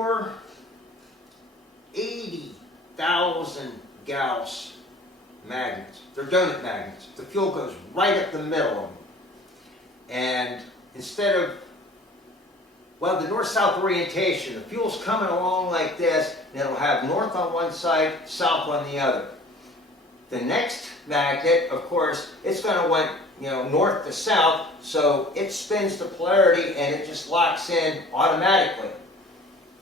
4 80,000 Gauss magnets. They're donut magnets. The fuel goes right up the middle of them. And instead of, well, the north-south orientation, the fuel's coming along like this, and it'll have north on one side, south on the other. The next magnet, of course, it's going to want, north to south, so it spins the polarity and it just locks in automatically.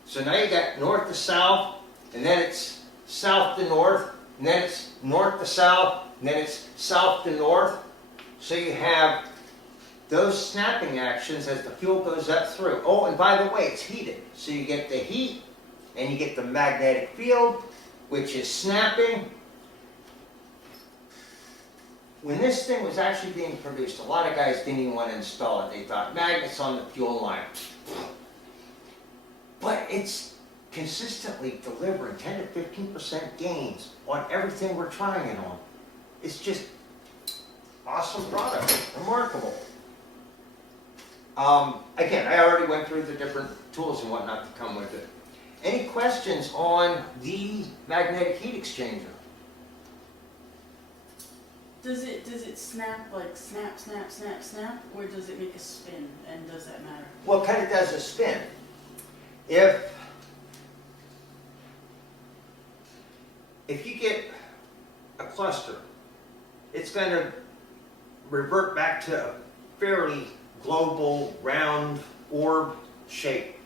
So now you got north to south, and then it's south to north, and then it's north to south, and then it's south to north. So you have those snapping actions as the fuel goes up through. Oh, and by the way, it's heated. So you get the heat, and you get the magnetic field, which is snapping. When this thing was actually being produced, a lot of guys didn't even want to install it. They thought, magnets on the fuel line. But it's consistently delivering 10 to 15% gains on everything we're trying it on. It's just awesome product, remarkable. Again, I already went through the different tools and whatnot to come with it. Any questions on the magnetic heat exchanger? Does it snap like snap, snap, snap, snap, or does it make a spin, and does that matter? Well, it kind of does a spin. If you get a cluster, it's going to revert back to a fairly global, round orb shape.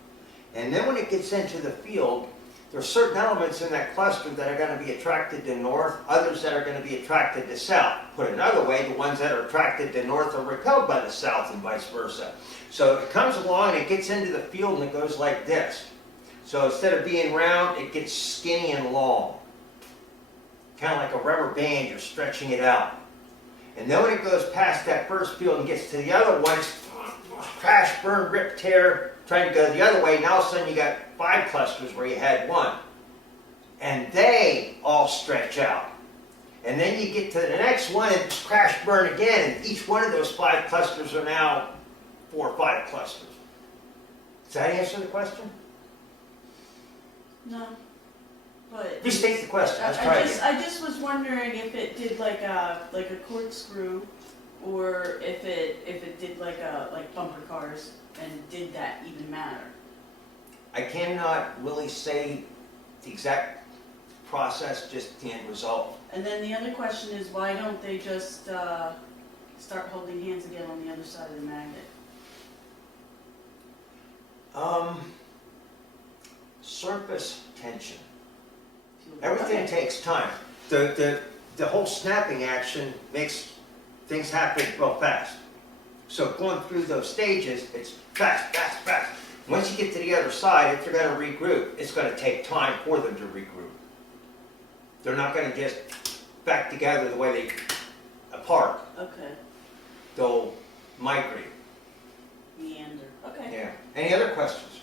And then when it gets into the field, there are certain elements in that cluster that are going to be attracted to north, others that are going to be attracted to south. Put another way, the ones that are attracted to north are repelled by the south and vice versa. So it comes along and it gets into the field and it goes like this. So instead of being round, it gets skinny and long. Kind of like a rubber band, you're stretching it out. And then when it goes past that first field and gets to the other one, it's crash, burn, rip, tear, trying to go the other way. Now all of a sudden you got 5 clusters where you had 1. And they all stretch out. And then you get to the next one and crash, burn again, and each one of those 5 clusters are now 4 or 5 clusters. Does that answer the question? No. But restate the question. Let's try again. I just was wondering if it did like a corkscrew, or if it did like bumper cars, and did that even matter? I cannot really say the exact process, just the end result. And then the other question is, why don't they just start holding hands again on the other side of the magnet? Surface tension. Everything takes time. The whole snapping action makes things happen real fast. So going through those stages, it's fast, fast, fast. Once you get to the other side, if they're going to regroup, it's going to take time for them to regroup. They're not going to just back together the way they apart. Okay. They'll migrate. Meander. Okay. Yeah. Any other questions?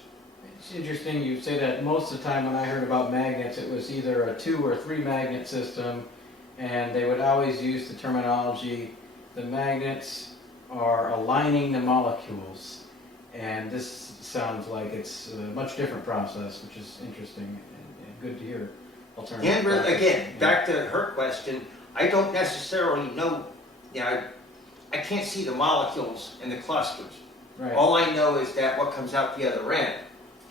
It's interesting you say that. Most of the time when I heard about magnets, it was either a 2 or 3 magnet system, and they would always use the terminology, the magnets are aligning the molecules. And this sounds like it's a much different process, which is interesting and good to hear. And again, back to her question, I don't necessarily know, I can't see the molecules in the clusters. Right. All I know is that what comes out the other end.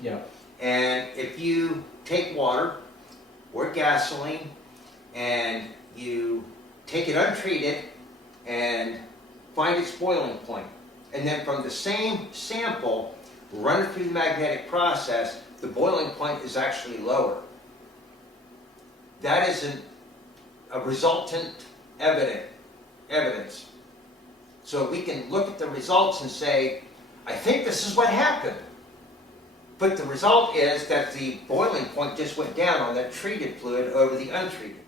Yeah. And if you take water or gasoline and you take it untreated and find its boiling point, and then from the same sample, run it through the magnetic process, the boiling point is actually lower. That is a resultant evidence. So we can look at the results and say, I think this is what happened. But the result is that the boiling point just went down on that treated fluid over the untreated.